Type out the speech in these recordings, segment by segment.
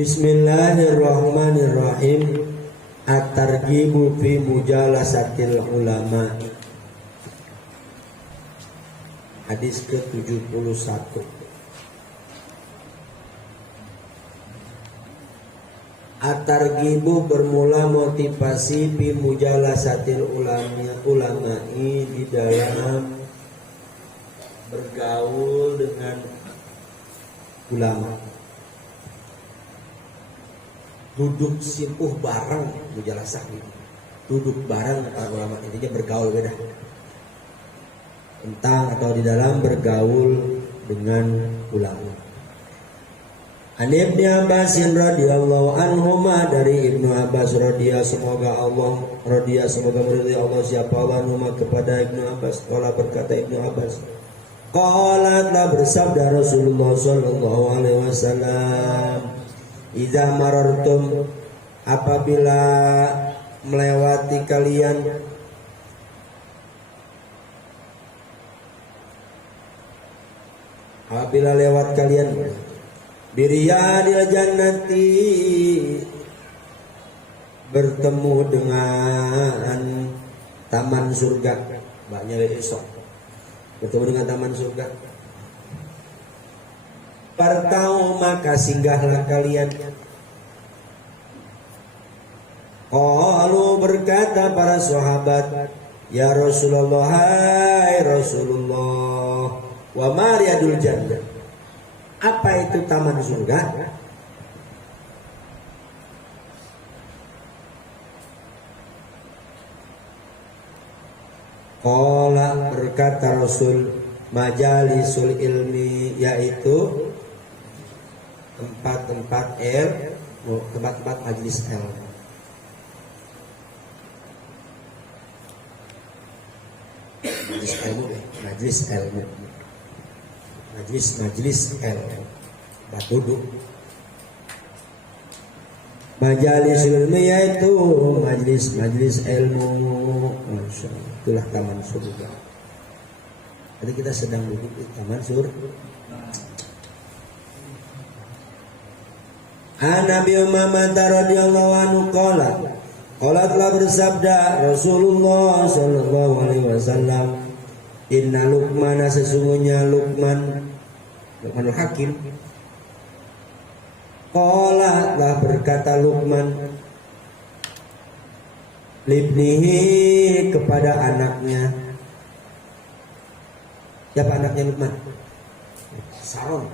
Bismillahirrahmanirrahim. At-targhibu fi mujalasatil ulama. Hadis ke-71. At-targhibu bermula motivasi fi mujalasatil ulama'i di dalam bergaul dengan ulama. Duduk simpuh bareng mujalasah gitu. Duduk bareng para ulama, intinya bergaul beda. Tentang atau di dalam bergaul dengan ulama. An Ibnu Abbas radhiyallahu anhuma, dari Ibnu Abbas semoga meridai Allah siapa Allah anhuma kepada Ibnu Abbas. Qala berkata Ibnu Abbas, qala telah bersabda Rasulullah sallallahu alaihi wasallam, idza marartum, apabila melewati kalian lewat kalian biriyadil jannati, bertemu dengan taman surga, mbaknya esok bertemu dengan taman surga. Partau maka singgahlah kalian. Qalu berkata para sahabat, ya Rasulullah, hai Rasulullah, wa ma riyadul jannah, apa itu taman surga? Qala berkata Rasul, majalisul ilmi, yaitu tempat-tempat majelis ilmu. Majelis ilmu. Duduk. Majelis ilmu yaitu majelis ilmu. Masya Allah, itulah taman surga. Jadi kita sedang duduk di taman surga. Nabi Muhammad radhiyallahu anhu qala telah bersabda Rasulullah sallallahu alaihi wasallam, inna Luqman, sesungguhnya Luqmanul Hakim, qala telah berkata Luqman libnihi, kepada anaknya. Siapa anaknya Luqman? Saron.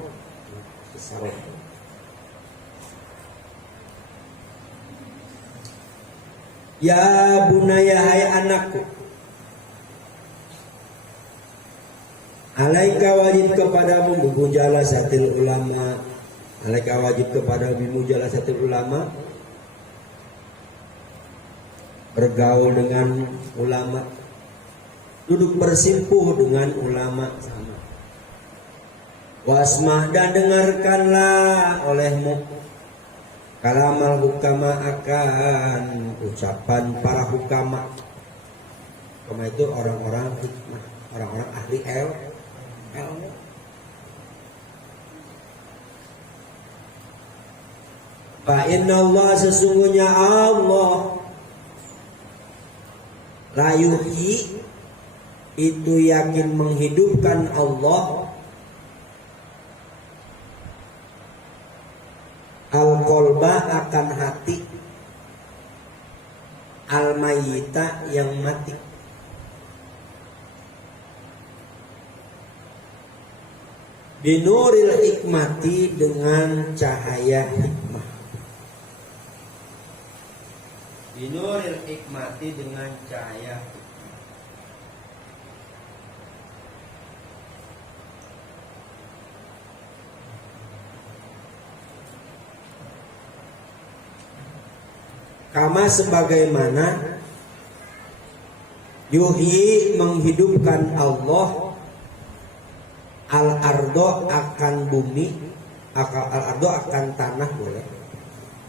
Ya bunaya, hai anakku, alaika wajib kepadamu bimujalasatil ulama. Alaika wajib kepada bimujalasatil ulama, bergaul dengan ulama, duduk bersimpuh dengan ulama sama. Wasmah, dan dengarkanlah olehmu kalamal hukama, akan ucapan para hukama. Hukama itu orang-orang hikmah, orang-orang ahli ilmu. Fa inna Allah, sesungguhnya Allah, la yuhyi, itu yakin menghidupkan Allah, al-qalba, akan hati, al-mayyita, yang mati. Binuril hikmati, dengan cahaya hikmah. Binuril hikmati, dengan cahaya hikmah. Kama, sebagaimana yuhyi, menghidupkan Allah, al-ardo, akan bumi, al-ardo, akan tanah, boleh,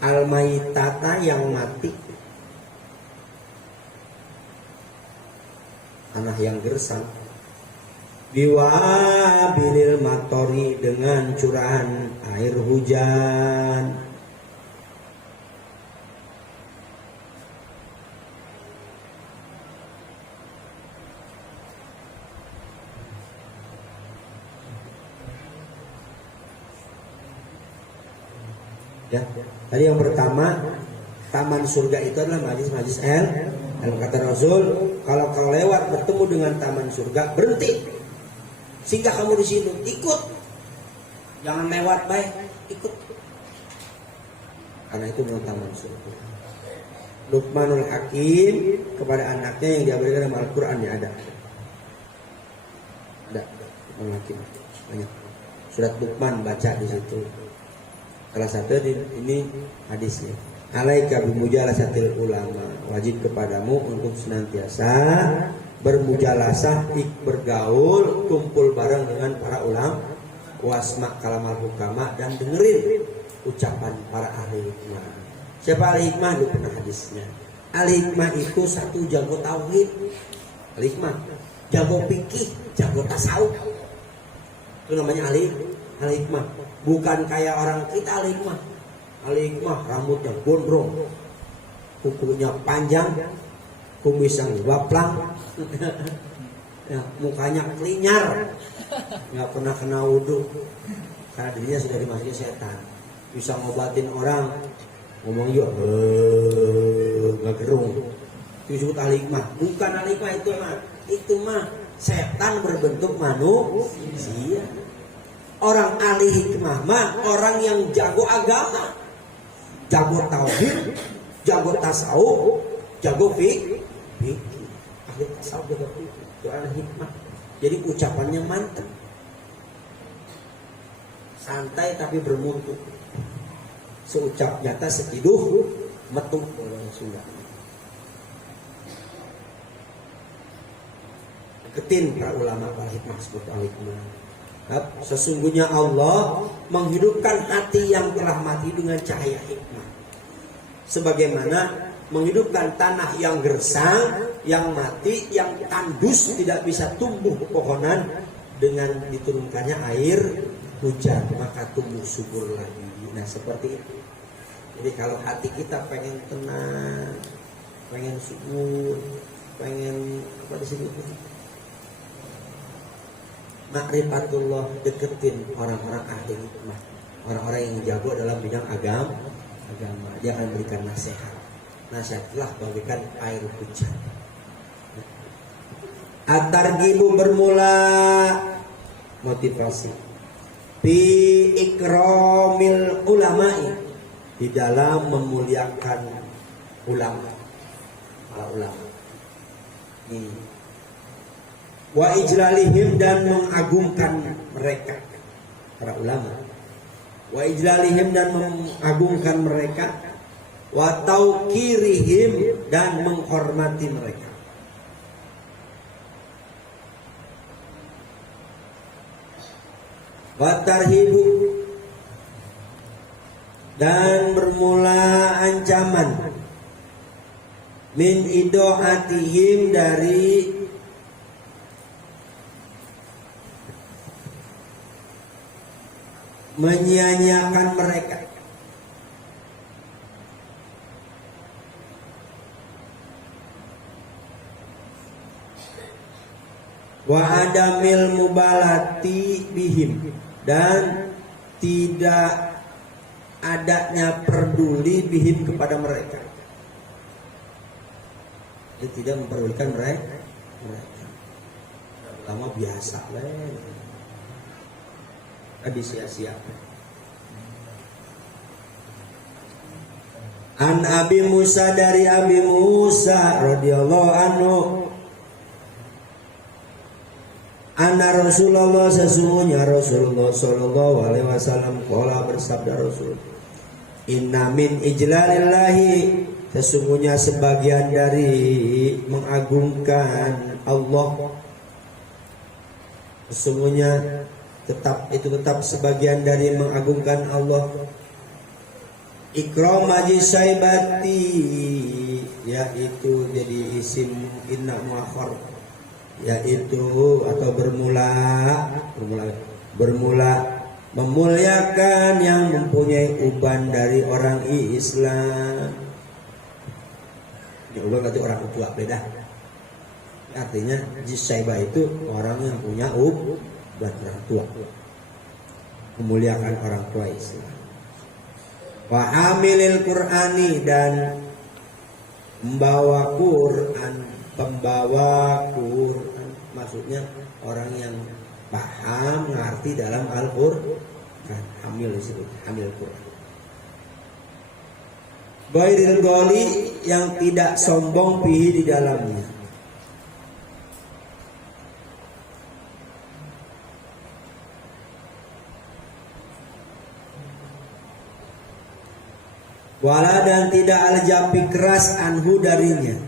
al-maitata, yang mati, tanah yang gersang, biwabilil matori, dengan curahan air hujan, Ya, tadi yang pertama, taman surga itu adalah majlis-majlis ilmu. Kata Rasul, kalau kau lewat bertemu dengan taman surga, berhenti. Singgah kamu di situ, ikut. Jangan lewat baik, ikut. Karena itu menurut taman surga. Luqmanul Hakim kepada anaknya yang diabadikan dalam Al-Quran ya ada. Luqmanul Hakim banyak. Surat Luqman baca di situ. Salah satu ini hadisnya. Alaika bimujalasatil ulama, wajib kepadamu untuk senantiasa bermujalasah, bergaul, kumpul bareng dengan para ulama, wasma kalamal hukama, dan dengerin ucapan para ahli hikmah. Siapa ahli hikmah? Lu pernah hadisnya. Ahli hikmah itu satu jago tauhid, ahli hikmah, jago fikih, jago tasawuf. Itu namanya ahli hikmah. Bukan kayak orang kita ahli hikmah. Ahli hikmah rambutnya gondrong, kukunya panjang, kumisnya waplang, ya, mukanya kelinyar, nggak pernah kena wudhu, karena dirinya sudah dimasuki setan. Bisa ngobatin orang, ngomong yuk, nggak gerung. Itu disebut ahli hikmah. Bukan ahli hikmah itu mah setan berbentuk manusia. Orang ahli hikmah mah orang yang jago agama, jago tauhid, jago tasawuf, jago fikih. Ahli tasawuf, jago fikih, itu ahli hikmah. Jadi ucapannya mantap, santai tapi bermutu. Seucap nyata sekiduh metu orang Sunda. Deketin para ulama, para hikmah sebut ahli hikmah. Sesungguhnya Allah menghidupkan hati yang telah mati dengan cahaya hikmah, sebagaimana menghidupkan tanah yang gersang, yang mati, yang tandus, tidak bisa tumbuh pepohonan dengan diturunkannya air hujan, maka tumbuh subur lagi. Nah seperti itu. Jadi kalau hati kita pengen tenang, pengen subur, pengen apa disebut, ma'rifatullah, deketin orang-orang ahli hikmah, orang-orang yang jago dalam bidang agama. Dia akan berikan nasihat. Nasihatlah bagaikan air hujan. At-targhibu bermula motivasi. Fi ikramil ulama'i, di dalam memuliakan ulama, para ulama. Wa ijlalihim, dan mengagungkan mereka, para ulama. Wa ijlalihim, dan mengagungkan mereka. Wa tauqirihim, dan menghormati mereka. Wa tarhibu, dan bermula ancaman. Min idoatihim, dari menyia-nyiakan mereka. Wa adamil mubalati bihim, dan tidak adanya peduli bihim kepada mereka. Dia tidak memperdulikan mereka. Lama biasa lah. Sia-sia. An Abi Musa, dari Abi Musa radhiyallahu anhu, anna Rasulullah, sesungguhnya Rasulullah sallallahu alaihi wasallam qala, bersabda Rasul, inna min ijlalillahi, sesungguhnya sebagian dari mengagungkan Allah, sesungguhnya tetap sebagian dari mengagungkan Allah. Ikram majlis saibati, yaitu jadi isim inna muakhar, yaitu atau bermula memuliakan yang mempunyai uban dari orang Islam. Ya Allah, berarti orang tua beda. Artinya jisaibah itu orang yang punya buat orang tua, memuliakan orang tua Islam. wa hamilil Qur'ani dan membawa Quran, pembawa Quran maksudnya orang yang paham ngerti dalam Al-Qur'an. Hamil disebut hamil Quran. Ghairil ghali yang tidak sombong fihi di dalamnya. Wala dan tidak aljapi keras anhu darinya.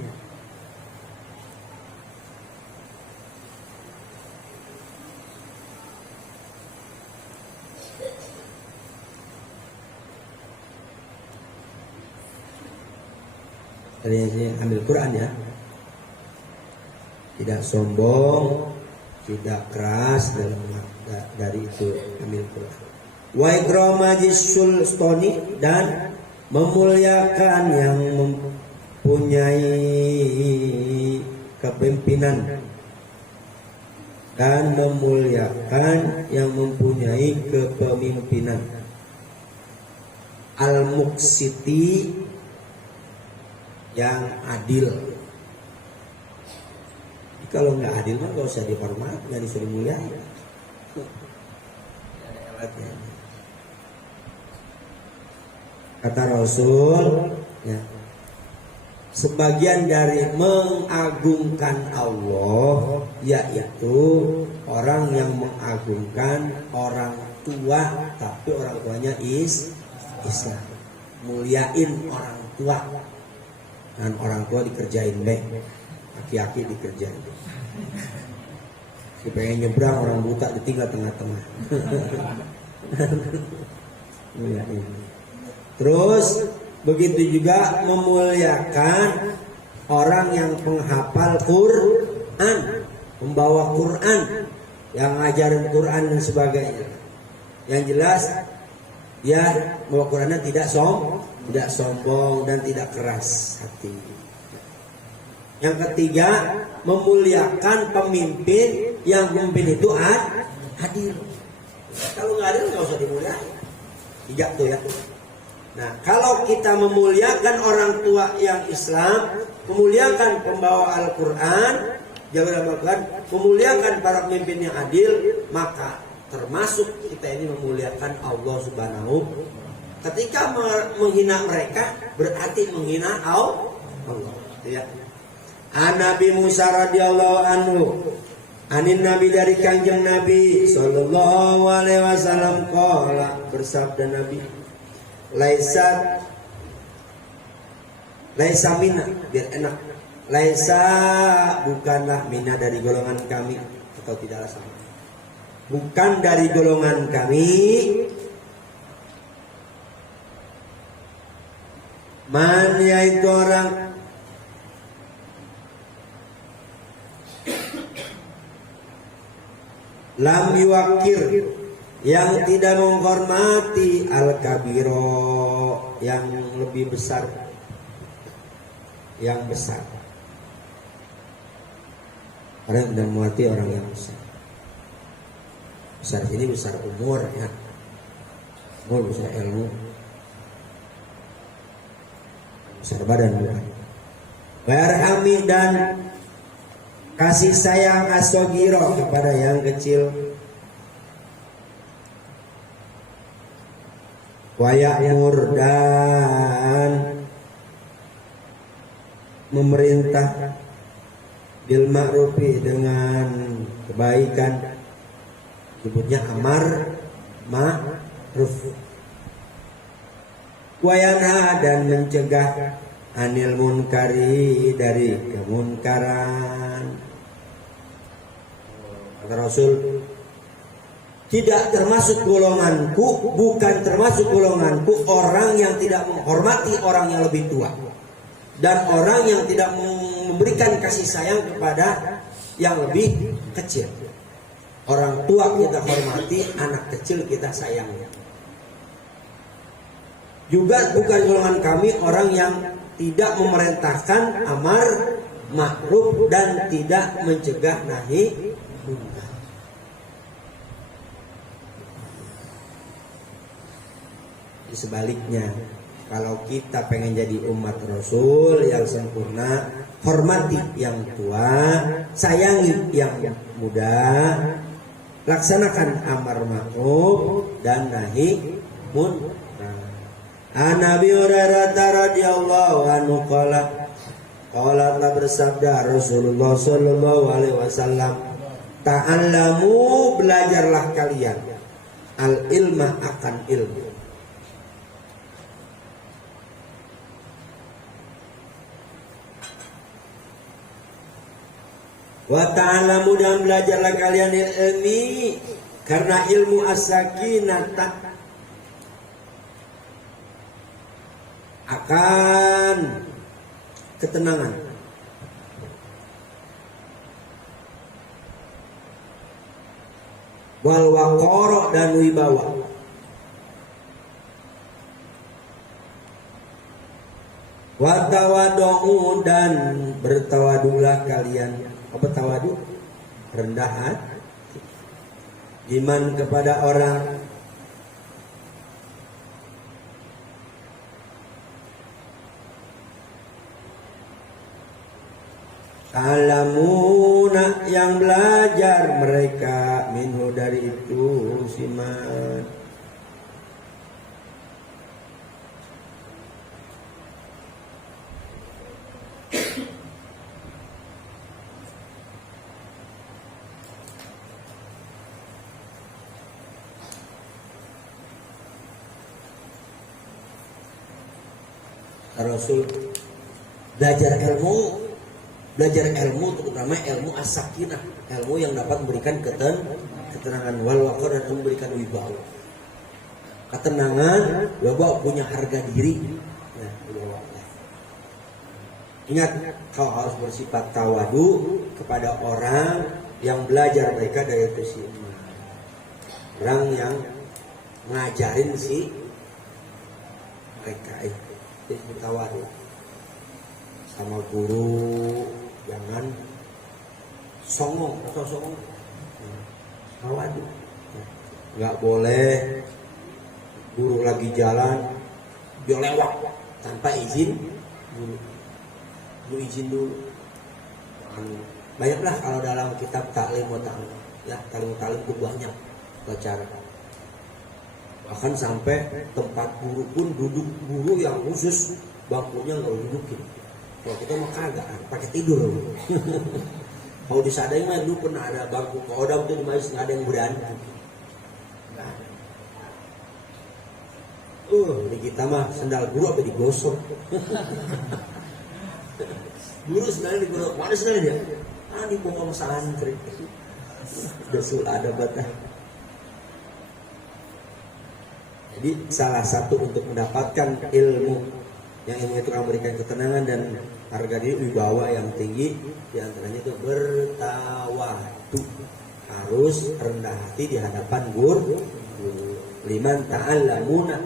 Ini ambil Quran ya. Tidak sombong, tidak keras dalam dari itu ambil Quran. Wa ikramajish sultani dan memuliakan yang mempunyai kepemimpinan dan memuliakan yang mempunyai kepemimpinan. Al-muqsiti yang adil. Kalau nggak adil mah nggak usah dihormat, nggak disuruh mulia. Kata Rasul, ya, sebagian dari mengagungkan Allah yaitu orang yang mengagungkan orang tua tapi orang tuanya Islam. Muliain orang tua. Dan orang tua dikerjain baik, aki-aki dikerjain. Si pengen nyebrang orang buta ditinggal tengah-tengah. Terus begitu juga memuliakan orang yang penghafal Quran, membawa Quran, yang ngajarin Quran dan sebagainya. Yang jelas dia membawa Qurannya tidak sombong dan tidak keras hati. Yang ketiga, memuliakan pemimpin yang pemimpin itu adil. Kalau nggak adil nggak usah dimuliakan. Tiga tuh ya. Nah, kalau kita memuliakan orang tua yang Islam, memuliakan pembawa Al-Quran, memuliakan para pemimpin yang adil, maka termasuk kita ini memuliakan Allah Subhanahu. Ketika menghina mereka berarti menghina Allah. Ya. An Nabi Musa radhiyallahu anhu, anin Nabi dari Kanjeng Nabi sallallahu alaihi wasallam qala, bersabda Nabi, laisa mina, biar enak. Laisa bukanlah mina dari golongan kami atau tidaklah sama. Bukan dari golongan kami man yaitu orang lam yuwakir yang tidak menghormati al-kabiro yang lebih besar, yang besar. Orang tidak menghormati orang yang besar. Besar ini besar umur ya, umur besar ilmu, besar badan bukan. Warhami dan kasih sayang asogiro kepada yang kecil. Wayamur dan memerintah bil ma'rufi dengan kebaikan. Sebutnya amar ma'ruf. Wayanha dan mencegah anil munkari dari kemunkaran. Kata Rasul, tidak termasuk golonganku, bukan termasuk golonganku orang yang tidak menghormati orang yang lebih tua dan orang yang tidak memberikan kasih sayang kepada yang lebih kecil. Orang tua kita hormati, anak kecil kita sayangi. Juga bukan golongan kami orang yang tidak memerintahkan amar ma'ruf dan tidak mencegah nahi munkar. sebaliknya, kalau kita pengen jadi umat Rasul yang sempurna, hormati yang tua, sayangi yang muda, laksanakan amar ma'ruf dan nahi munkar. An Abi Hurairah radhiyallahu anhu qala telah bersabda Rasulullah sallallahu alaihi wasallam, ta'allamu, belajarlah kalian, al ilma akan ilmu. Wa ta'allamu, dan belajarlah kalian ilmi, karena ilmu as-sakinah akan ketenangan. Wal waqara, dan wibawa. Wa tawadu, dan bertawadulah kalian. Apa tawadu? Rendah hati. Iman kepada orang. Alamuna, yang belajar mereka, minhu, dari itu siman. Rasul belajar ilmu terutama ilmu as-sakinah, ilmu yang dapat memberikan ketenangan, wal waqar, dan memberikan wibawa, ketenangan, wibawa, punya harga diri. Nah, ingat, kau harus bersifat tawadu kepada orang yang belajar mereka dari itu si orang yang ngajarin si mereka itu tawadu sama guru. Jangan songong atau songong, tawadu. Nggak boleh guru lagi jalan dia lewat tanpa izin guru. Lu izin dulu. Banyaklah kalau dalam kitab taklim ya, taklim itu banyak cara. Bahkan sampai tempat guru pun duduk guru yang khusus, bangkunya nggak dudukin. Kalau kita mah kagak, pakai tidur. Mau disadain mah dulu pernah ada bangku kodam tuh di majlis, nggak ada yang berani. Di kita mah sendal guru apa digosok. Guru sendal digosok, mana sendalnya? Di bawah santri. Dosul ada batah. Jadi salah satu untuk mendapatkan ilmu, yang ilmu itu akan memberikan ketenangan dan harga diri, wibawa yang tinggi, diantaranya itu bertawadu, harus rendah hati di hadapan guru. Liman ta'allamuna,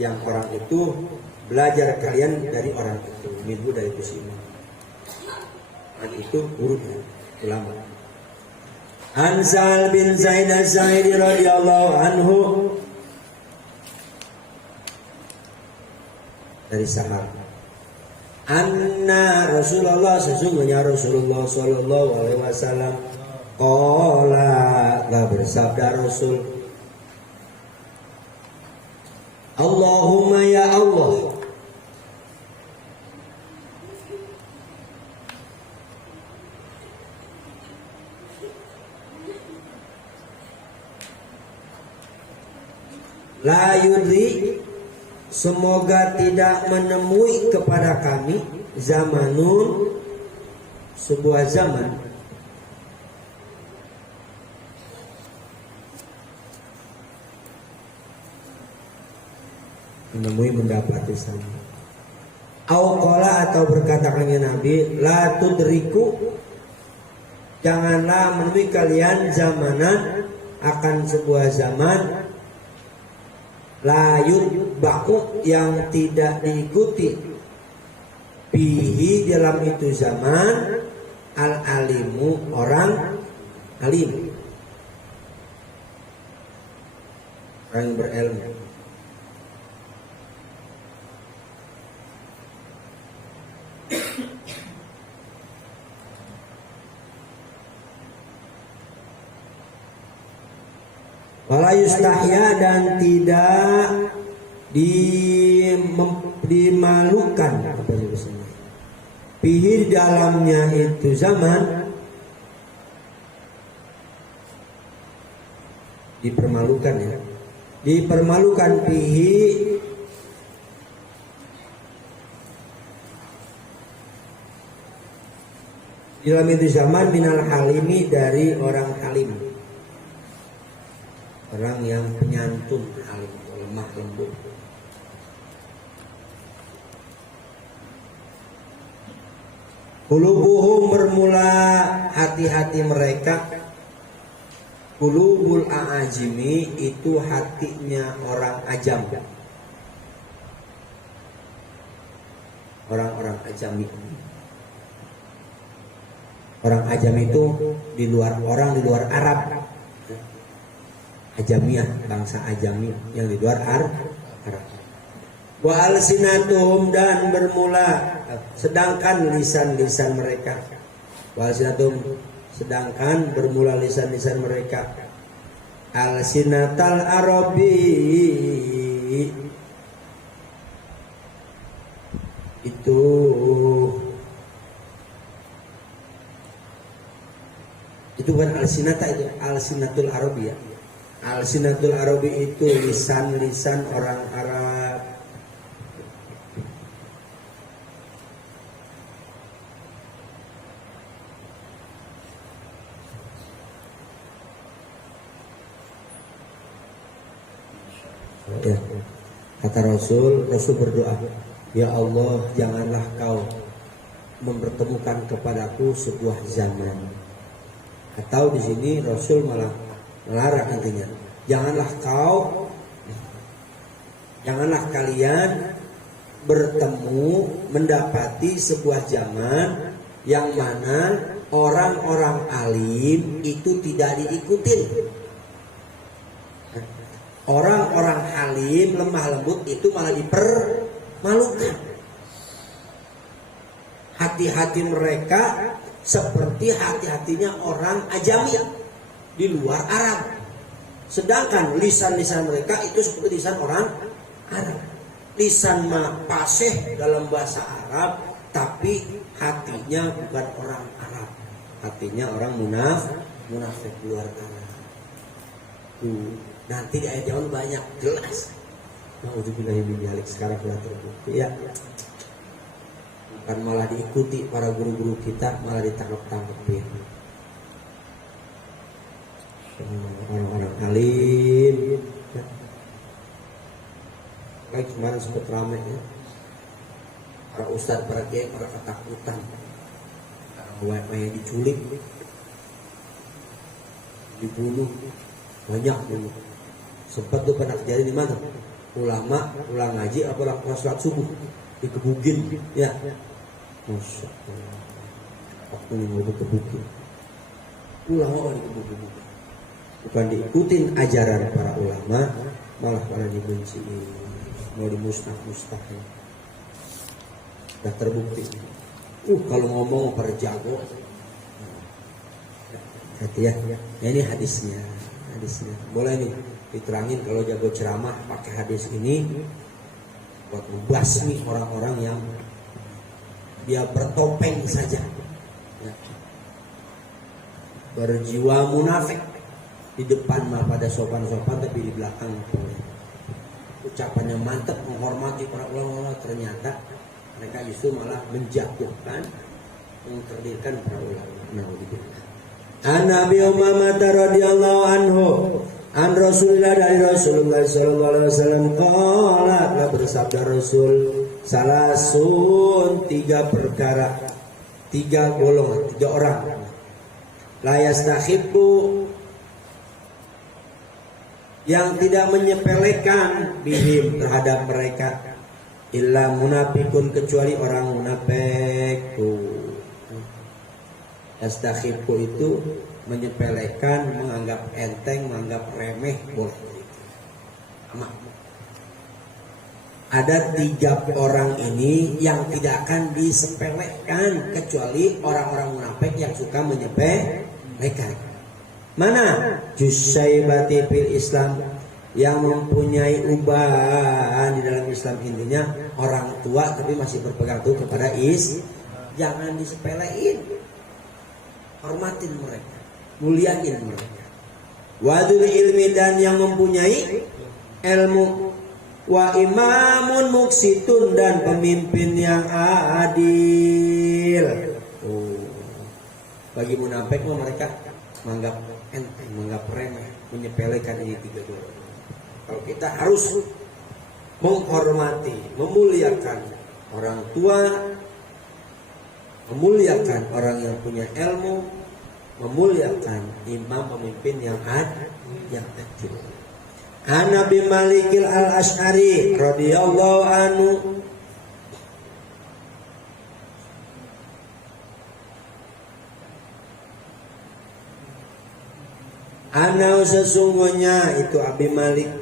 yang orang itu belajar kalian dari orang itu, minhu, dari itu sini. Dan itu gurunya, ulama. Ansal bin Zaid as-Sa'idi radhiyallahu anhu, dari sahabat, anna Rasulullah, sesungguhnya Rasulullah sallallahu alaihi wasallam, qala, telah bersabda Rasul, Allahumma ya Allah, la yudri, semoga tidak menemui kepada kami, zamanun, sebuah zaman, menemui, mendapati sama. Auqala, atau berkata Nabi, la tudriku, janganlah menemui kalian zamanan, akan sebuah zaman, la yutba'u, yang tidak diikuti, bihi, dalam itu zaman, al alimu, orang alim, orang yang berilmu. Wala yustahya dan tidak dimalukan apa itu fihi dalamnya itu zaman dipermalukan ya. Dipermalukan fihi dalam itu zaman minal halimi dari orang halim. Orang yang penyantun, halim, lemah lembut. Qulubuhum bermula hati-hati mereka. Qulubul a'ajimi itu hatinya orang ajam. Orang-orang ajami. Orang ajam itu di luar Arab. Ajamiyah, bangsa ajami yang di luar Arab. Wa alsinatum dan bermula sedangkan lisan-lisan mereka. Wa alsinatum sedangkan bermula lisan-lisan mereka. Alsinatal Arabi itu bukan alsinata, itu alsinatul Arabi ya. Alsinatul Arabi itu lisan-lisan orang Arab. Ya. Kata Rasul berdoa, ya Allah, janganlah kau mempertemukan kepadaku sebuah zaman. Atau di sini Rasul malah melarang intinya, janganlah kalian bertemu mendapati sebuah zaman yang mana orang-orang alim itu tidak diikutin. Orang-orang halim, lemah lembut itu malah dipermalukan. Hati-hati mereka seperti hati-hatinya orang ajami di luar Arab. Sedangkan lisan-lisan mereka itu seperti lisan orang Arab. Lisan mah fasih dalam bahasa Arab, tapi hatinya bukan orang Arab. Hatinya orang munafik luar Arab. Nanti di ayat yang banyak jelas. Nauzubillahi min dzalik, sekarang sudah terbukti ya. Bukan malah diikuti para guru-guru kita, malah ditangkap-tangkapin. Orang-orang alim. Kayak kemarin sempat ramai ya. Para ustadz, para kiai, para ketakutan. Karena diculik, dibunuh, banyak dulu. Sempat tuh pernah kejadian di mana? Ulama pulang ngaji atau pulang sholat subuh dikebugin, ya. Masya Allah. Waktu ini mau dikebugin. Ulama dikebugin. Bukan diikutin ajaran para ulama, malah dibenci, mau dimusnah-musnahin. Sudah terbukti. Kalau ngomong para jago. Hati ya. Ini hadisnya. Boleh nih diterangin kalau jago ceramah pakai hadis ini buat membasmi orang-orang yang dia bertopeng saja, ya. Berjiwa munafik, di depan mah pada sopan-sopan tapi di belakang ucapannya mantap menghormati para ulama, ternyata mereka justru malah menjatuhkan, mengkerdilkan para ulama. Naudzubillah. An Abi Umamah radhiyallahu anhu an Rasulillah, dari Rasulullah sallallahu alaihi wasallam, qala, telah bersabda Rasul, salasun, 3 perkara, 3 golongan, 3 orang, la yastakhibbu, yang tidak menyepelekan bihim, terhadap mereka, illa munafikun, kecuali orang munafik. Yastakhibbu itu menyepelekan, menganggap enteng, menganggap remeh, boleh. Ada 3 orang ini yang tidak akan disepelekan kecuali orang-orang munafik yang suka menyepelekan. Mana? Jusyaibati fil Islam, yang mempunyai ubahan di dalam Islam. Intinya orang tua tapi masih berpegang teguh kepada jangan disepelein, hormatin mereka, muliain mereka. Wadul ilmi, dan yang mempunyai ilmu. Wa imamun muksitun, dan pemimpin yang adil. Bagi munafik mereka menganggap enteng, menganggap remeh, menyepelekan ini tiga golongan. Kalau kita harus menghormati, memuliakan orang tua, memuliakan orang yang punya ilmu, memuliakan imam, pemimpin yang adil. An Abi Malikil Al-Asy'ari radhiyallahu anhu, ana sesungguhnya itu Abi Malik,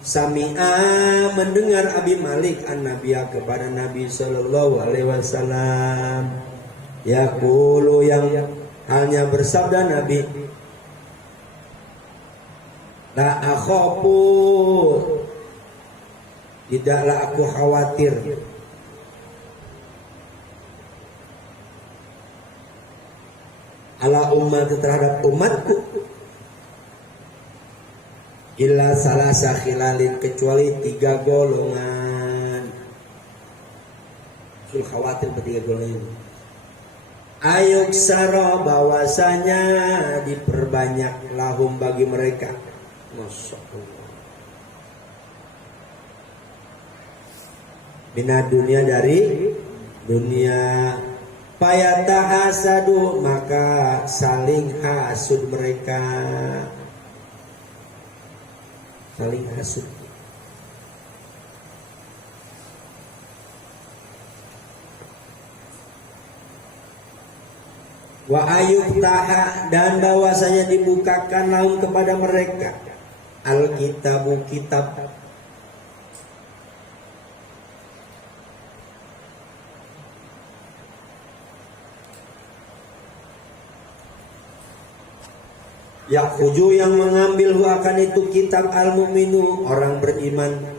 sami'a mendengar Abi Malik an-Nabiya kepada Nabi sallallahu alaihi wasallam, yaqulu yang hanya bersabda Nabi, la akhafu, tidaklah aku khawatir, ala umat, terhadap umatku, illa salasa khilalin, kecuali 3 golongan. Sul khawatir bertiga golongan ini. Ayuk saro, bahwasanya diperbanyak, lahum bagi mereka. Masya Allah. Bina dunia, dari dunia. Payata hasadu, maka saling hasud mereka. Saling hasud. Wa ayub taha, dan bahwasanya dibukakan lahum kepada mereka al-kitabu, kitab. Yakhruju, yang mengambil akan itu kitab, al-mu'minu, orang beriman.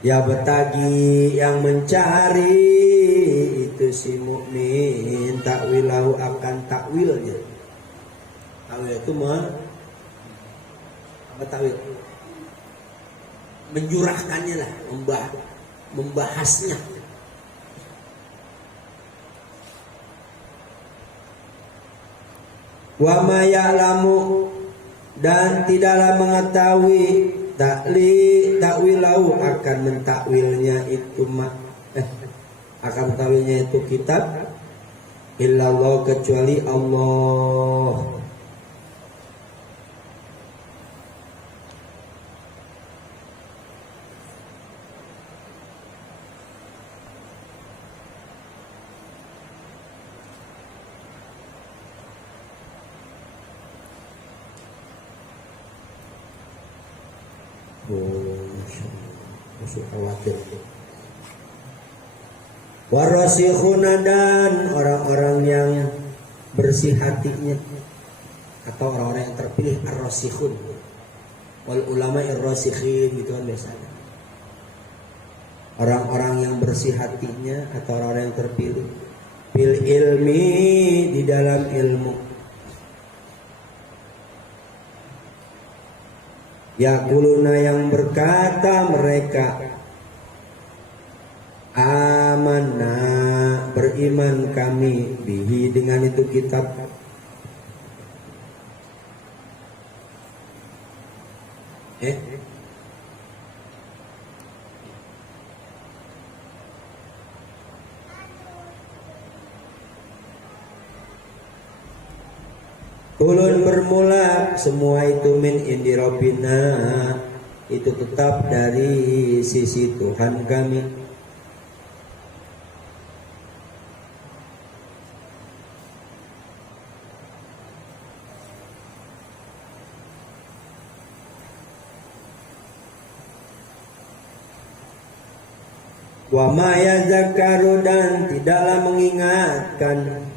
Ya betagi, yang mencari itu si mukmin, takwilahu, akan takwilnya. Takwil itu apa takwil? Menjurahkannya lah, membahasnya. Wa ma ya'lamu, dan tidaklah mengetahui takwilahu, akan mentakwilnya itu akan mentakwilnya itu kitab, illallah, kecuali Allah. Masuk khawatir. Warasikhuna, dan orang-orang yang bersih hatinya, atau orang-orang yang terpilih, ar-rasikhun. Wal ulama ar-rasikhin, gitu kan biasanya. Orang-orang yang bersih hatinya atau orang-orang yang terpilih bil ilmi, di dalam ilmu. Yaquluna, yang berkata mereka, amanna, beriman kami, bihi, dengan itu kitab. Kulun, bermula semua itu, min indi rabbina, itu tetap dari sisi Tuhan kami. Wa ma yazakkaru dan tidaklah mengingatkan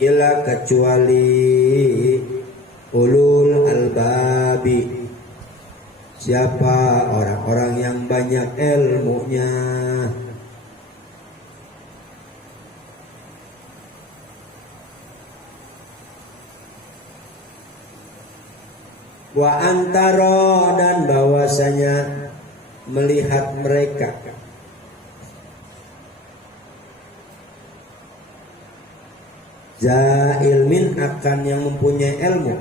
illa kecuali ulul albabi, siapa orang-orang yang banyak ilmunya. Wa antara dan bahwasanya melihat mereka za ilmin akan yang mempunyai ilmu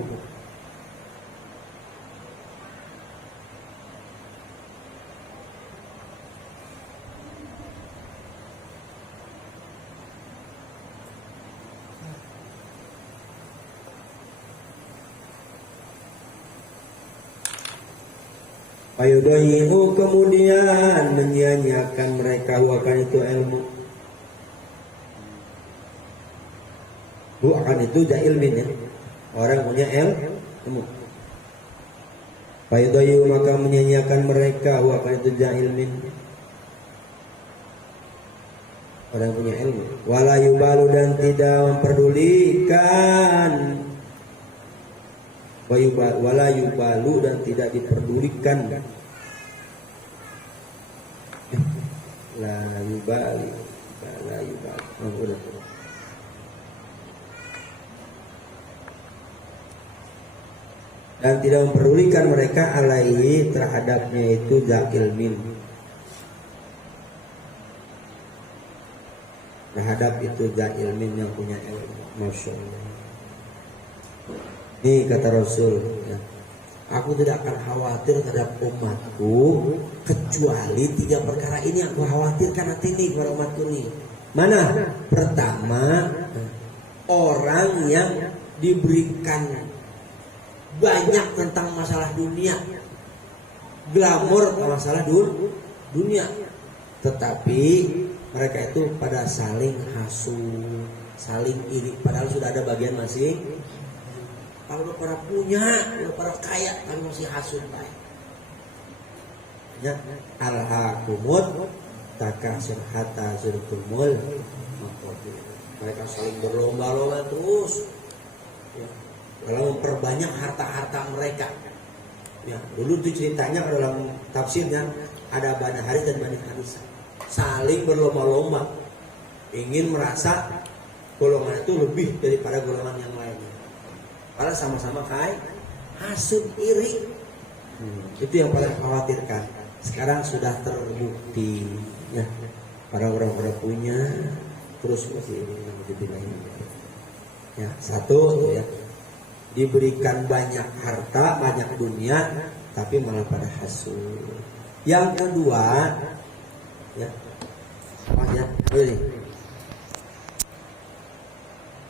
Fayudayi'u kemudian menyia-nyiakan mereka akan itu ilmu. Bu akan itu ja ilmin ya. Orang punya ilmu. Fayudayi'u maka menyia-nyiakan mereka akan itu ja ilmin. Orang punya ilmu. Wala yubalu dan tidak memperdulikan. Wala yubalu dan tidak diperdulikan. La yubali, la yubali. Dan tidak memperdulikan mereka alaihi terhadapnya itu ilmin. Terhadap itu ilmin yang punya ilmu. Masya Allah. Ini kata Rasul ya. Aku tidak akan khawatir terhadap umatku kecuali 3 perkara ini aku khawatirkan nanti nih kepada umatku nih. Mana? Pertama, orang yang diberikan banyak tentang masalah dunia, glamor masalah dunia, tetapi mereka itu pada saling hasud, saling iri, padahal sudah ada bagian masing. Kalau udah pada punya, udah pada kaya, kan masih hasud baik. Ya, alhaqumut takasur hatta zurtumul maqabir. Mereka saling berlomba-lomba terus. Ya, dalam memperbanyak harta-harta mereka. Ya, dulu itu ceritanya dalam tafsirnya ada Bani Haris dan Bani Harisah. Saling berlomba-lomba ingin merasa golongan itu lebih daripada golongan yang lainnya. Padahal sama-sama kaya, hasud, iri. Itu yang paling khawatirkan. Sekarang sudah terbukti, ya, para orang-orang punya, terus masih ini. Ya, satu, ya, diberikan banyak harta, banyak dunia, tapi malah pada hasud. Yang kedua, ya, apa ya? Ini.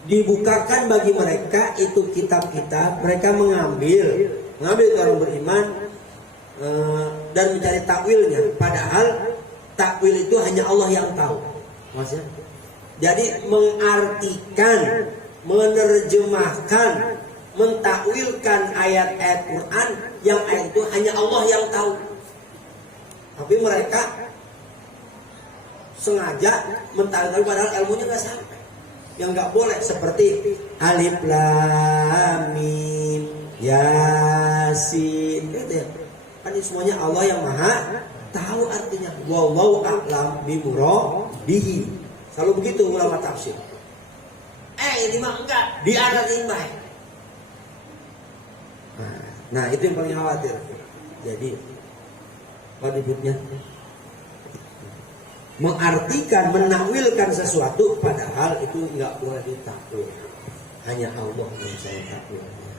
Dibukakan bagi mereka itu kitab-kitab, mereka mengambil orang beriman dan mencari takwilnya, padahal takwil itu hanya Allah yang tahu. Maksudnya, jadi mengartikan, menerjemahkan, mentakwilkan ayat-ayat Quran yang ayat itu hanya Allah yang tahu. Tapi mereka sengaja mentakwilkan padahal ilmunya nggak sampai. Yang nggak boleh seperti alif lam mim yasin, gitu ya. Kan ini semuanya Allah yang maha tahu artinya. Wallahu a'lam bimuradihi. Selalu begitu ulama tafsir. Ini mah enggak diaratin baik. Nah, itu yang paling khawatir. Jadi apa disebutnya? Mengartikan, menakwilkan sesuatu padahal itu nggak boleh ditakwil. Hanya Allah yang saya takwilnya.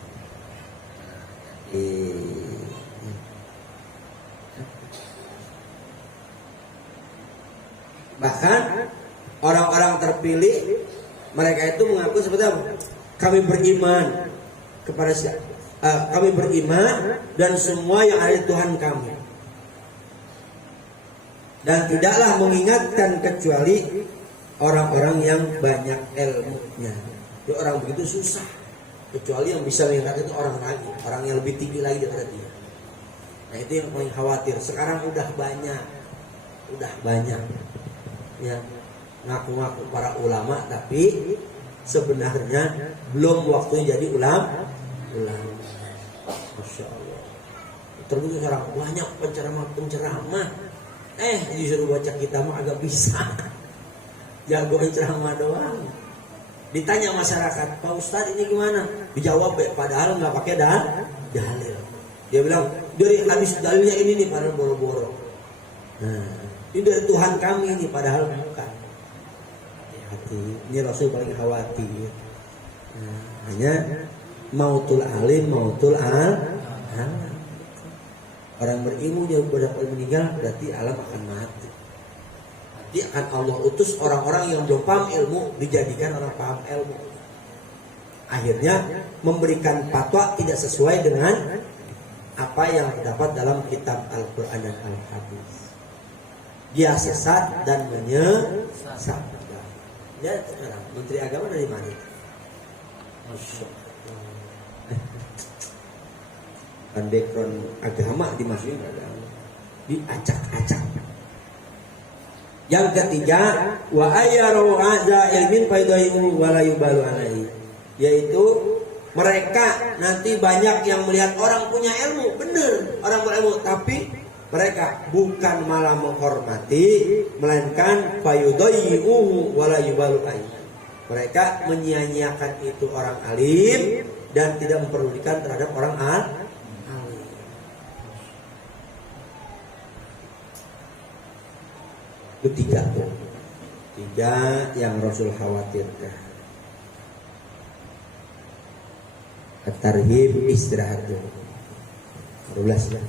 Bahkan orang-orang terpilih mereka itu mengaku seperti apa? Kami beriman kepada kami beriman dan semua yang ada Tuhan kami. Dan tidaklah mengingatkan kecuali orang-orang yang banyak ilmunya. Jadi orang begitu susah. kecuali yang bisa mengangkat itu orang lagi, orang yang lebih tinggi lagi daripada dia. Nah itu yang paling khawatir. Sekarang udah banyak ya ngaku-ngaku para ulama tapi sebenarnya belum waktunya jadi ulama. Masya Allah. Terus sekarang banyak penceramah. Disuruh baca kitab mah agak bisa. Jagoin ceramah doang. Ditanya masyarakat, Pak Ustadz ini gimana? Dijawab padahal nggak pakai dalil. Dia bilang dari hadis dalilnya ini nih, padahal boro-boro. Nah, ini dari Tuhan kami ini, padahal bukan. Hati-hati. Ini Rasul paling khawatir. Nah, hanya mautul alim, mautul alam. Orang berilmu yang berdapat meninggal berarti alam akan mati. Nanti akan Allah utus orang-orang yang belum paham ilmu dijadikan orang paham ilmu. Akhirnya memberikan fatwa tidak sesuai dengan apa yang terdapat dalam kitab Al-Quran dan Al-Hadis. Dia sesat dan menyesatkan. Ya sekarang Menteri Agama dari mana? Masya Allah. Kan background agama dimasukin agama, diacak-acak. Yang ketiga, wa ayyaru aza ilmin faidaihu wa la yubalu alaihi, yaitu mereka nanti banyak yang melihat orang punya ilmu, benar orang berilmu, tapi mereka bukan malah menghormati, melainkan faidaihu wa la yubalu alaihi. Mereka menyia-nyiakan itu orang alim dan tidak memperdulikan terhadap orang alim. Itu tiga yang Rasul khawatirkan. At-tarhib, istirahat dulu. 12 ya.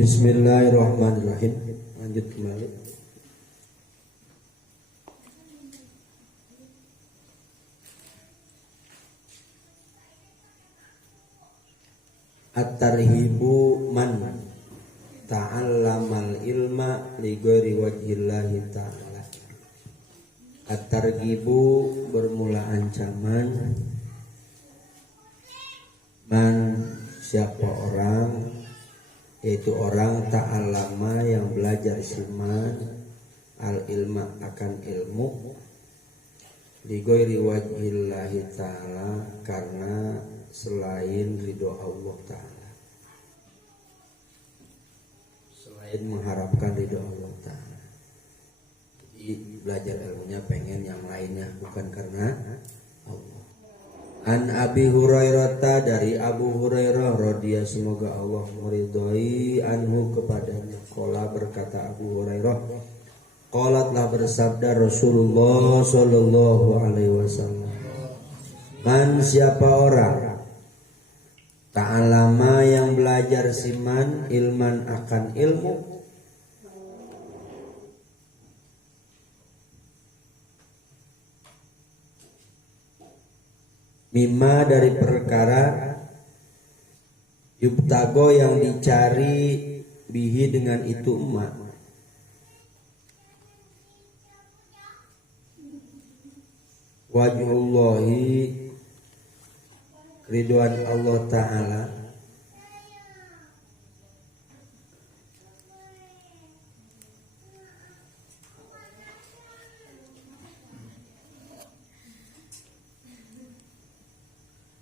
Bismillahirrahmanirrahim. Lanjut kembali. At-tarhibu man ta'allamal ilma li ghairi wajhillahi ta'ala. At-targhibu bermula ancaman, man siapa orang, yaitu orang ta'allama yang belajar siman al ilma akan ilmu li ghairi wajhillahi ta'ala, karena selain ridho Allah ta'ala, selain mengharapkan ridho Allah ta'ala. Jadi belajar ilmunya pengen yang lainnya, bukan karena Allah. An Abi Hurairah, dari Abu Hurairah radhiyallahu, semoga Allah meridhai anhu kepadanya. Qala, berkata Abu Hurairah, qalatlah bersabda Rasulullah sallallahu alaihi wasallam, man siapa orang ta'alama yang belajar siman ilman akan ilmu, mimma dari perkara Yubtago yang dicari bihi dengan itu emak. Wajhullahi ridwan Allah Ta'ala.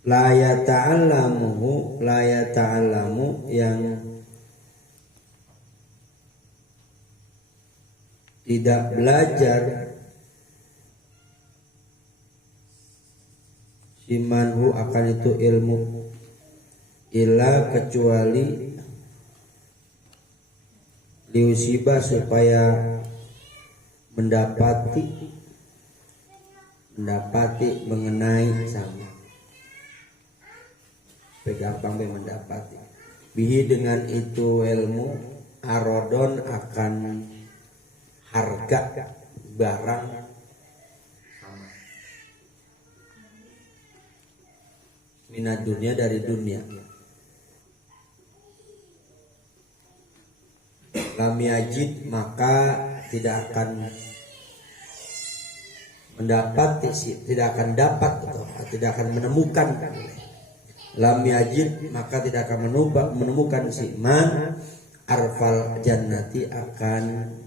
La yata'allamu yang tidak belajar simanhu akan itu ilmu illa kecuali liusibah supaya mendapati mengenai sama gampang mendapati bihi dengan itu ilmu arodon akan harga barang sama minat dunia dari dunia. Lam yajid maka tidak akan mendapat, tidak akan dapat atau tidak akan menemukan. Lam yajid maka tidak akan menemukan si man arfal jannati akan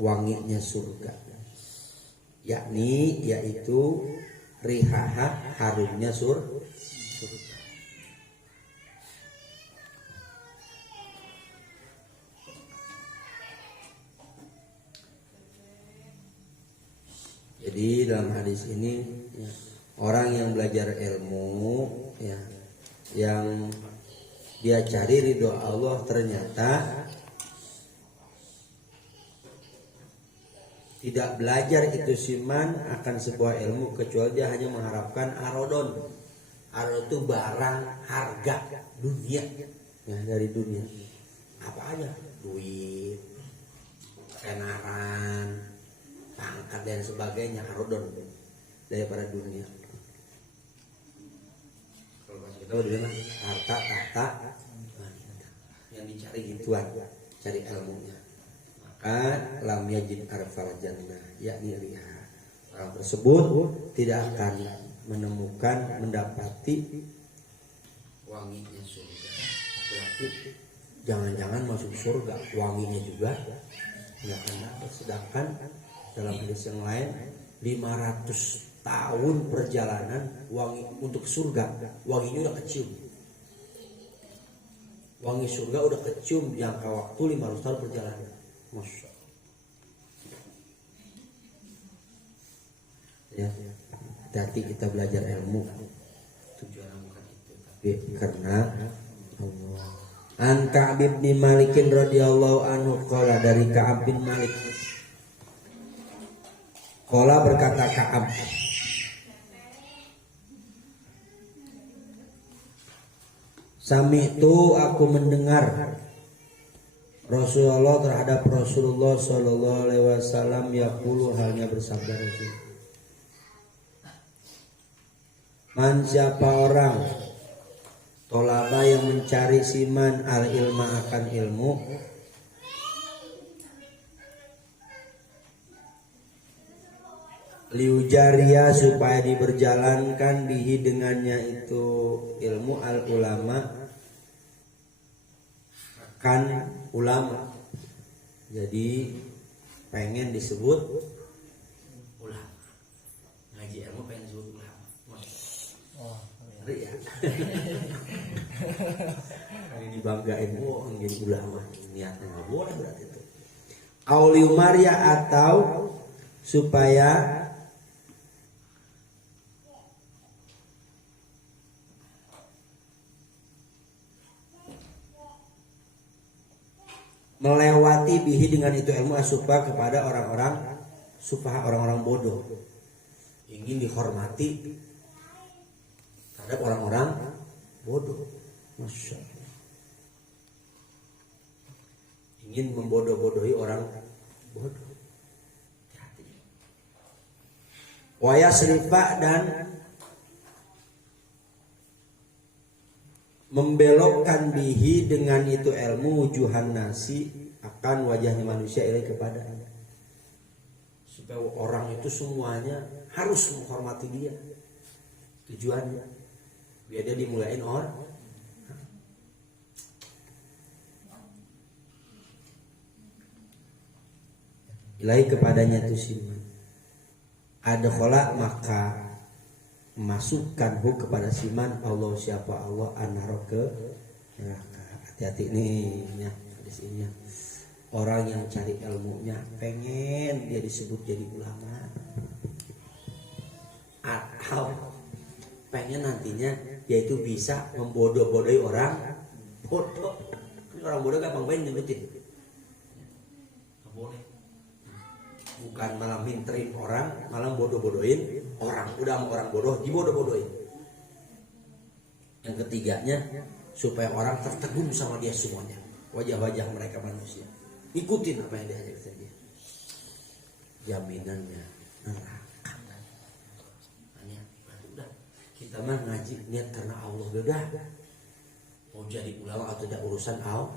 wanginya surga, yakni yaitu rihaha harumnya surga. Jadi dalam hadis ini ya, orang yang belajar ilmu ya, yang dia cari ridho Allah ternyata tidak belajar itu siman akan sebuah ilmu kecuali dia hanya mengharapkan arodon. Arodon itu barang harga dunia ya, dari dunia apa aja, duit, tenaran, pangkat dan sebagainya, arodon daripada dunia. Kalau kita bilang harta tahta yang dicari gituan, cari ilmunya. Maka lam yajid arfal jannah, yakni riha. Orang tersebut tidak akan menemukan, mendapati wanginya surga. Berarti jangan-jangan masuk surga wanginya juga nggak akan dapat. Sedangkan dalam hadis yang lain 500 tahun perjalanan wangi untuk surga, wanginya udah kecium. Wangi surga udah kecium jangka waktu 500 tahun perjalanan. Masya Allah. Ya, hati kita belajar ilmu. Tujuan bukan itu, tapi karena Allah. An Ka'ab bin Malikin radhiyallahu anhu qala, dari Ka'ab bin Malik. Qala berkata Ka'ab, Sami itu aku mendengar Rasulullah terhadap Rasulullah Sallallahu Alaihi Wasallam yaqulu, halnya bersabda Rasul, man siapa orang tolaba yang mencari siman al ilma akan ilmu, liujaria supaya diberjalankan bihi dengannya itu ilmu al ulama kan ulama, jadi pengen disebut ulama, ngaji ilmu pengen disebut ulama. Ngeri ya. Ini dibanggain, jadi ulama, niatnya nggak boleh berarti itu. Auliumaria atau supaya melewati bihi dengan itu ilmu asupa kepada orang-orang sufaha, orang-orang bodoh, ingin dihormati terhadap orang-orang bodoh. Masya Allah. Ingin membodoh-bodohi orang bodoh. Waya serifa dan membelokkan bihi dengan itu ilmu wujuhan nasi akan wajahnya manusia ilai kepadanya, supaya orang itu semuanya harus menghormati dia. Tujuannya biar dia dimulain orang. Ilai kepadanya itu siman. Ada kolak maka masukkan hu kepada siman Allah siapa Allah anaro ke neraka. Hati-hati nih ya, hadis ini ya. Orang yang cari ilmunya pengen dia disebut jadi ulama, atau pengen nantinya dia itu bisa membodoh-bodohi orang bodoh. Orang bodoh gampang banget nyebutin. Gak boleh. Bukan malah minterin orang, malah bodoh-bodohin orang. Udah sama orang bodoh dibodoh-bodohin. Yang ketiganya supaya orang tertegun sama dia semuanya, wajah-wajah mereka manusia. Ikutin apa yang diajak saja. Jaminannya neraka. Udah kita mah ngaji niat karena Allah udah. Mau jadi ulama atau tidak urusan Allah.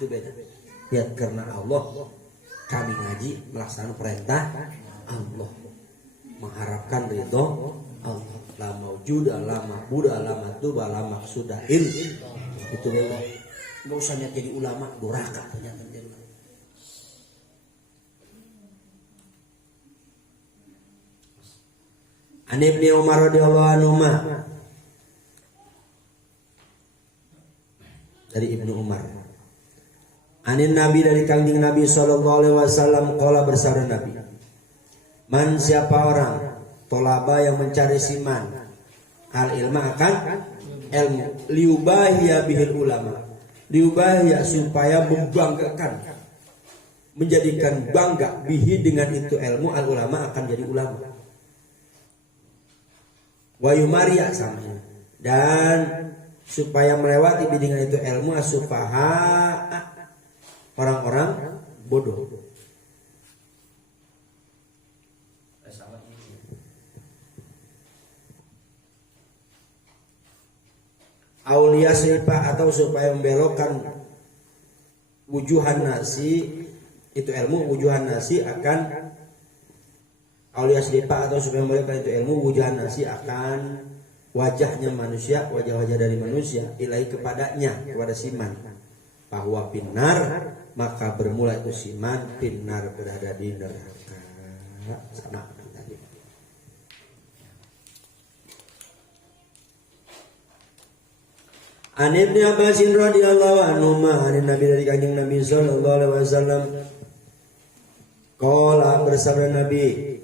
Itu beda. Niat karena Allah. Kami ngaji melaksanakan perintah Allah. Mengharapkan ridho Allah. La maujuda, la ma'buda, la matuba, la maqsudain. Itu beda. Nggak usah niat jadi ulama, durhaka ternyata jadi ulama. An Ibnu Umar radhiyallahu anhu dari Ibnu Umar. Anin Nabi dari kanjeng Nabi sallallahu alaihi wasallam qala bersabda Nabi. Man siapa orang tolaba yang mencari siman al ilma akan ilmu liubahiya bihil ulama, liubahiya supaya membanggakan, menjadikan bangga bihi dengan itu ilmu al ulama akan jadi ulama. Wa yumaria sama, dan supaya melewati dengan itu ilmu asufaha orang-orang bodoh. Aulia sifat atau supaya membelokkan wujuhan nasi itu ilmu wujuhan nasi akan aulia sifat atau supaya membelokkan itu ilmu wujuhan nasi akan wajahnya manusia, wajah-wajah dari manusia ilahi kepadanya, kepada siman, bahwa pinar maka bermula itu siman pinar berada di neraka. Sama tadi. An Ibnu Abbas radhiyallahu anhu an Nabi dari kanjeng Nabi sallallahu alaihi wasallam qala bersabda Nabi,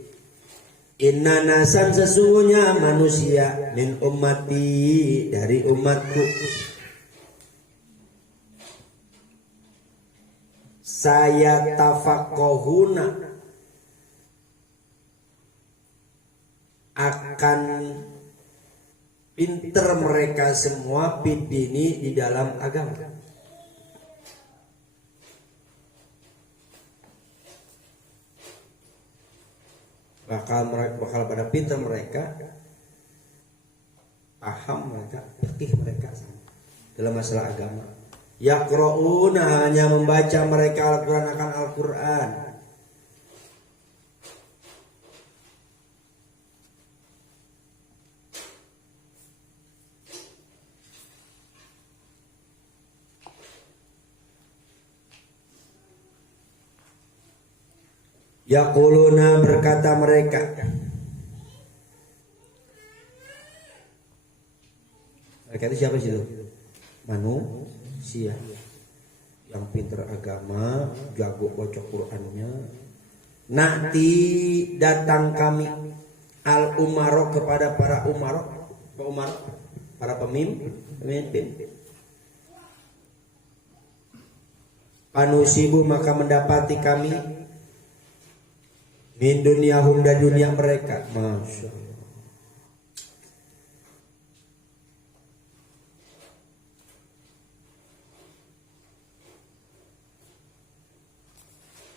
inna nasan sesungguhnya manusia min ummati dari umatku saya tafaqahuna akan pinter mereka semua bidini di dalam agama. Bakal pada pinter mereka, paham mereka, fikih mereka dalam masalah agama. Yaqra'una hanya membaca mereka Al-Quran akan Al-Quran. Yaquluna berkata mereka, mereka itu siapa sih itu? Manusia yang pintar agama, jago baca Qur'annya. Nanti datang kami al umaro kepada para umaro, para pemimpin. Panusibu maka mendapati kami min dunyahum dan dunia mereka. Masya Allah.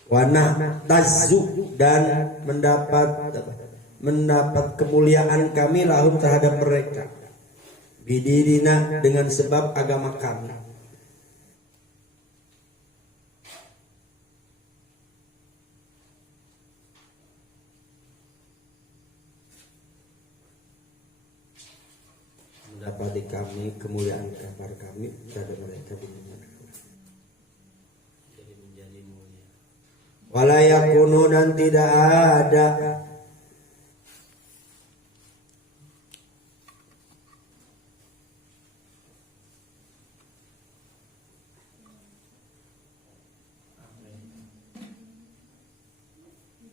Wana tazu dan mendapat mendapat kemuliaan kami lahum terhadap mereka, bidinina dengan sebab agama kami. Mendapati kami kemuliaan kepada kami terhadap mereka di dunia. Jadi menjadi mulia. Wala yakunu dan tidak ada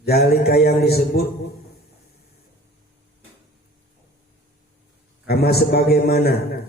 jalika yang disebut kama sebagaimana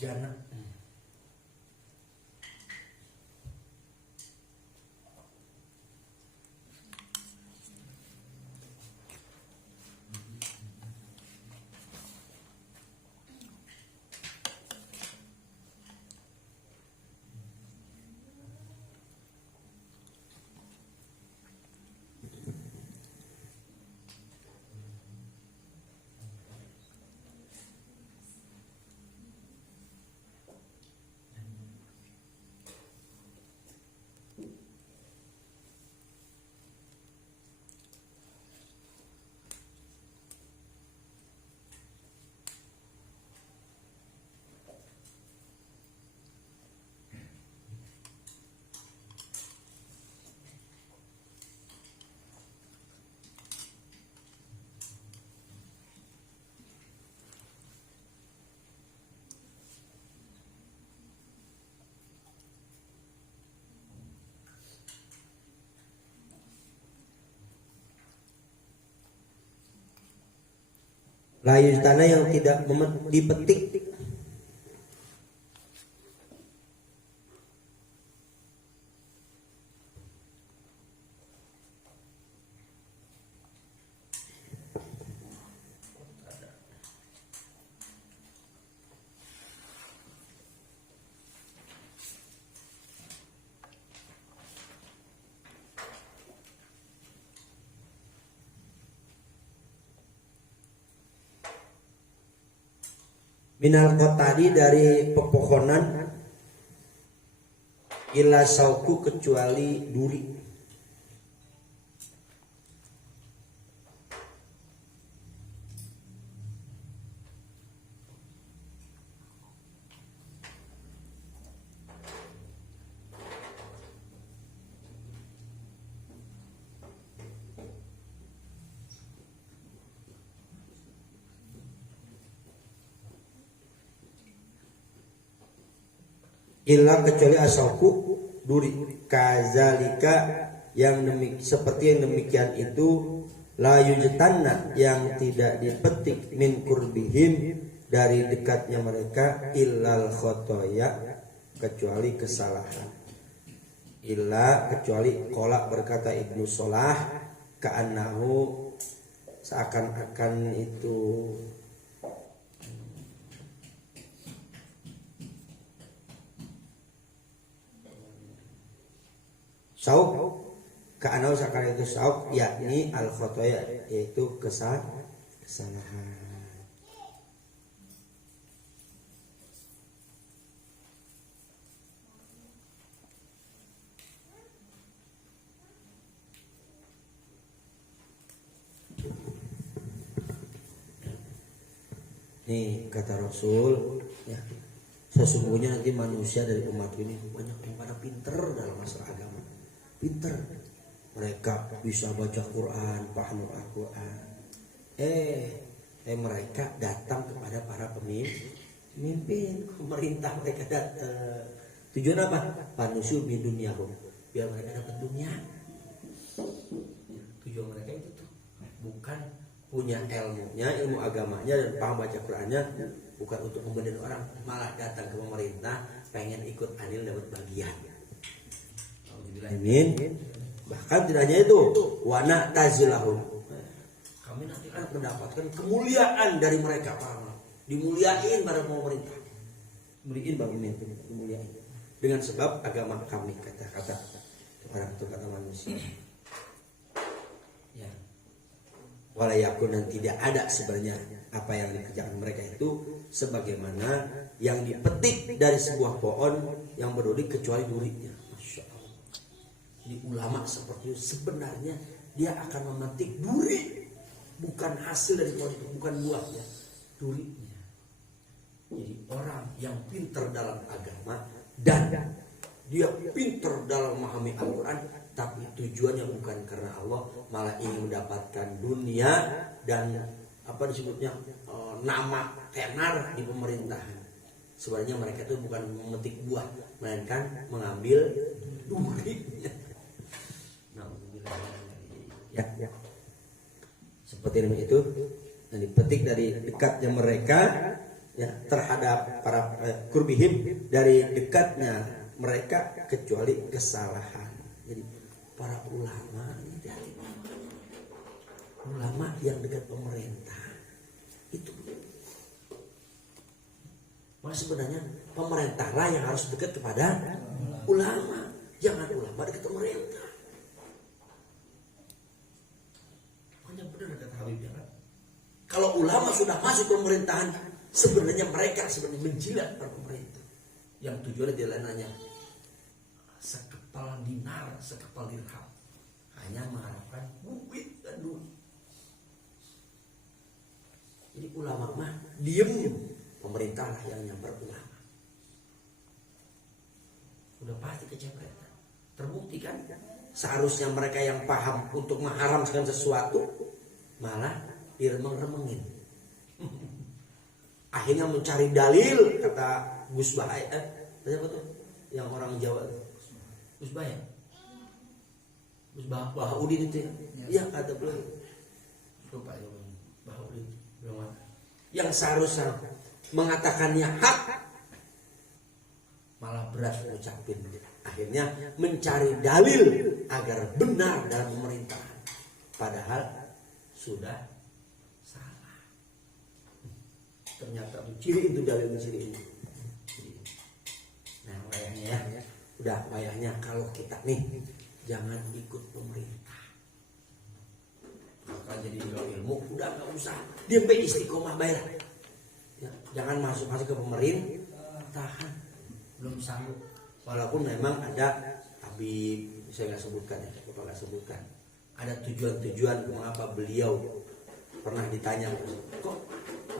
jana layu tanah yang tidak dipetik. Minal qotadi dari pepohonan ila sauku kecuali duri. Illa kecuali asauku duri, kazalika yang seperti yang demikian itu, la yujtanna yang tidak dipetik min kurbihim dari dekatnya mereka, illal khotoya kecuali kesalahan. Illa kecuali kolak berkata Ibnu Solah, ka'annahu seakan-akan itu sauk, ka'annahu seakan itu sauk, yakni al khotoya yaitu kesalahan. Nih kata Rasul, ya, sesungguhnya nanti manusia dari umat ini banyak yang pada pinter dalam masalah agama, pinter, mereka bisa baca Quran, paham Al-Quran, Mereka datang kepada para pemimpin, pemerintah mereka datang. Tujuan apa? Panusu bi dunyahu, biar mereka dapat dunia. Tujuan mereka itu tuh bukan punya ilmu agamanya dan paham baca Qur'annya, bukan untuk membenahi orang, malah datang ke pemerintah pengen ikut andil dapat bagian. Amin. Bahkan tidak hanya itu, wana tazilahum, kami nanti akan mendapatkan kemuliaan dari mereka, dimuliain pada pemerintah, muliain bagi pemimpin, dimuliain dengan sebab agama kami, kata orang itu, kata manusia. Ya. Walayakun, dan tidak ada sebenarnya apa yang dikerjakan mereka itu sebagaimana yang dipetik dari sebuah pohon yang berduri kecuali durinya. Masya Allah. Jadi ulama seperti itu sebenarnya dia akan memetik duri, bukan hasil dari pohon itu, bukan buahnya, durinya. Jadi orang yang pintar dalam agama dan dia pintar dalam memahami Al-Quran, tapi tujuannya bukan karena Allah, malah ingin mendapatkan dunia dan apa disebutnya nama tenar di pemerintahan. Sebenarnya mereka itu bukan memetik buah, melainkan mengambil durinya. Ya. Seperti itu yang dipetik dari dekatnya mereka ya terhadap para kurbihim, dari dekatnya mereka kecuali kesalahan. Jadi para ulama yang dekat pemerintah itu, maka sebenarnya pemerintahlah yang harus dekat kepada ulama, jangan ulama dekat pemerintah. Hanya benar kata Habib, jangan. Kalau ulama sudah masuk pemerintahan, sebenarnya mereka menjilat para pemerintah, yang tujuannya tidak lain hanya sekepal dinar, sekepal dirham, hanya mengharapkan duit dan duit. Jadi ulama mah diem, pemerintahlah yang nyamper ulama. Udah pasti kecepretan. Terbukti kan? Seharusnya mereka yang paham untuk mengharamkan sesuatu, malah diremeng-remengin. Akhirnya mencari dalil, kata Gus Bahaya, apa tuh? Yang orang Jawa tuh. Gus Bahaya. Gus Bahaudin itu ya. Iya, kata beliau. Lupa ya, Bahaudin. Yang seharusnya mengatakannya hak, malah berat mengucapin. Akhirnya mencari dalil agar benar dalam pemerintahan, padahal sudah salah. Ternyata ciri itu dalil, ciri ini. Nah, wayahnya ya, udah wayahnya kalau kita nih jangan ikut pemerintah. Kalau jadi ilmu udah nggak usah, dia istiqomah bayar. Ya, jangan masuk ke pemerintahan, belum sanggup. Walaupun memang ada Habib, saya nggak sebutkan ya, Bapak nggak sebutkan. Ada tujuan-tujuan mengapa beliau pernah ditanya, kok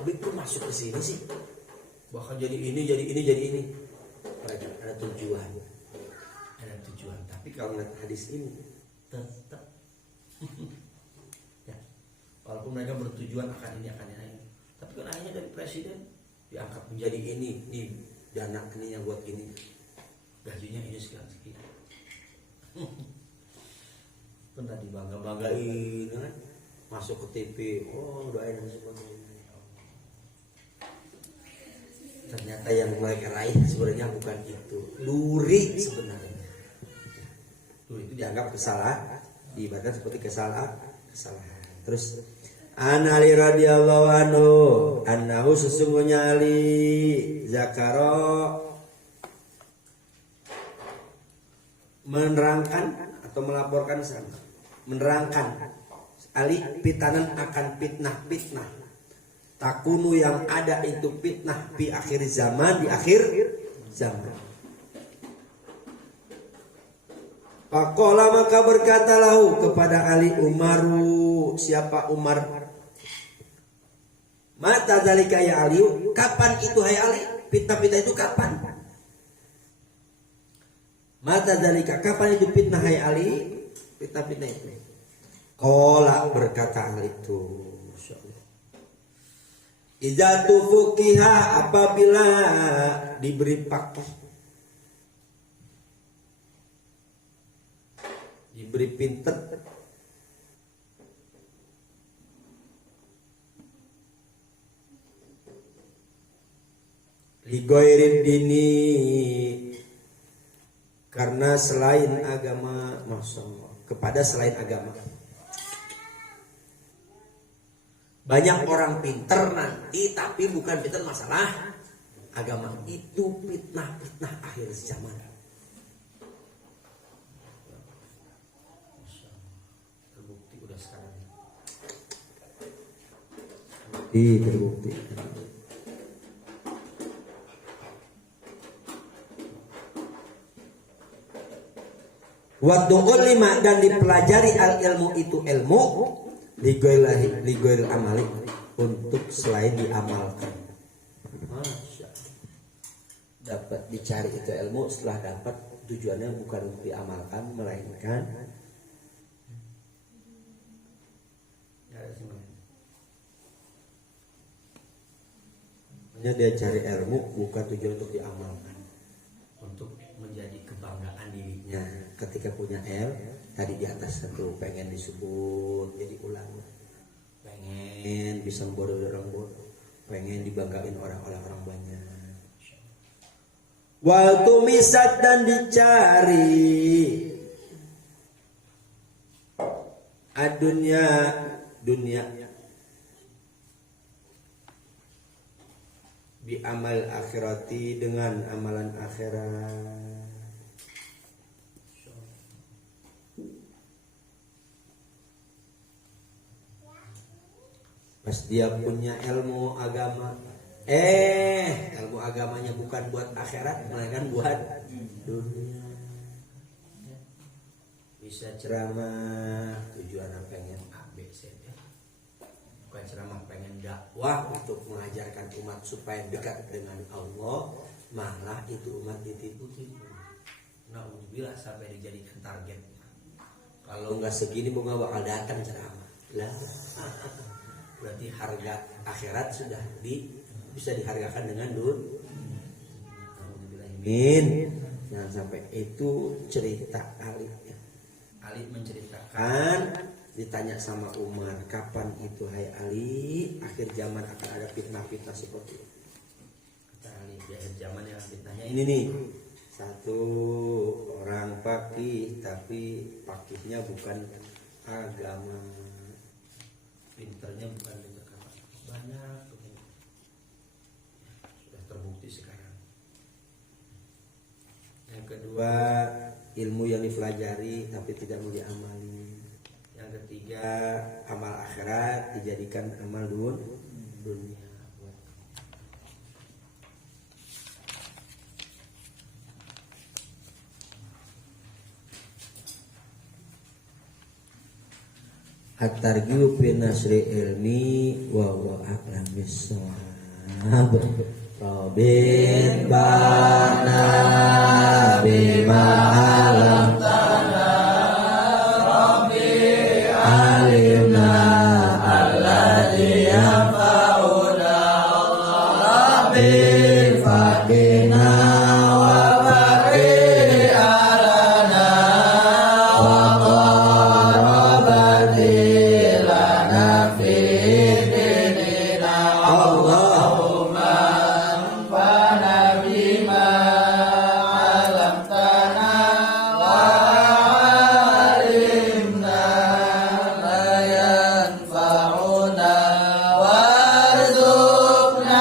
Habib tuh masuk ke sini sih? Bahkan jadi ini. Ada tujuan. Tapi kalau melihat hadis ini tetap ya, walaupun mereka bertujuan akan ini, tapi kan akhirnya dari presiden diangkat menjadi ini, dana ini yang buat ini, gajinya ini sekian. Pernah dibangga-banggain kan? Masuk ke TV, doain dan sebagainya. Ternyata yang mereka raih sebenarnya bukan itu, duri sebenarnya. Duri itu dianggap kesalahan, diibaratkan seperti kesalahan. Terus Ali radhiyallahu anhu, annahu sesungguhnya Ali zakaro menerangkan atau melaporkan sama, menerangkan Ali fitanan akan fitnah takunu yang ada itu fitnah di akhir zaman, di akhir zaman. Faqala maka berkatalahu kepada Ali Umaru, siapa Umar? Mata zalika ya Ali, kapan itu hai Ali? Fitnah itu kapan? Mata zalika, kapan itu fitnah hai Ali? Fitnah itu. Qala berkata Ali itu, masyaallah. Idza tufuqiha apabila diberi pakai, diberi pinter, ligoirid dini karena selain agama, maksudnya kepada selain agama. Banyak orang pinter nanti tapi bukan pinter masalah agama, itu fitnah akhir zaman. Terbukti udah sekarang. Terbukti. Waktu ulima dan dipelajari al ilmu itu ilmu ligoil amali untuk selain diamalkan. Masya. Dapat dicari itu ilmu, setelah dapat tujuannya bukan untuk diamalkan melainkan hanya dia cari ilmu bukan tujuan untuk diamalkan, untuk menjadi kebanggaan dirinya ketika punya tadi di atas satu, pengen disebut jadi ulama, pengen bisa membodoh orang bodoh, pengen dibanggain orang banyak. Wal tumisat dan dicari dunia bi amal akhirati dengan amalan akhirat. Pas dia punya ilmu agama, ilmu agamanya bukan buat akhirat, melainkan buat dunia. Bisa ceramah tujuan pengen A, B, C, D. Bukan ceramah pengen dakwah untuk mengajarkan umat supaya dekat dengan Allah, malah itu umat ditipu-tipu. Nauzubillah sampai dijadikan target. Kalau nggak segini bunga bakal datang ceramah. Lah. Berarti harga akhirat sudah bisa dihargakan dengan dunia. Amin. Jangan sampai itu cerita Ali. Ali menceritakan, ditanya sama Umar, kapan itu hai Ali akhir zaman akan ada fitnah-fitnah seperti itu. Kata Ali, di akhir zaman yang fitnahnya ini nih. Satu, orang faqih tapi faqihnya bukan agama. Pinternya bukan pinter banyak, sudah terbukti sekarang. Yang kedua, ilmu yang dipelajari tapi tidak mau diamali. Yang ketiga, amal akhirat dijadikan amal dunia. At-targhib fi nasri ilmi wa huwa a'lam bis-shawab. Rabbin bana bima alam tana Rabbi alimna alladhi yanfa'una Rabbi faqina wa faqi alana wa qarabati warzuqna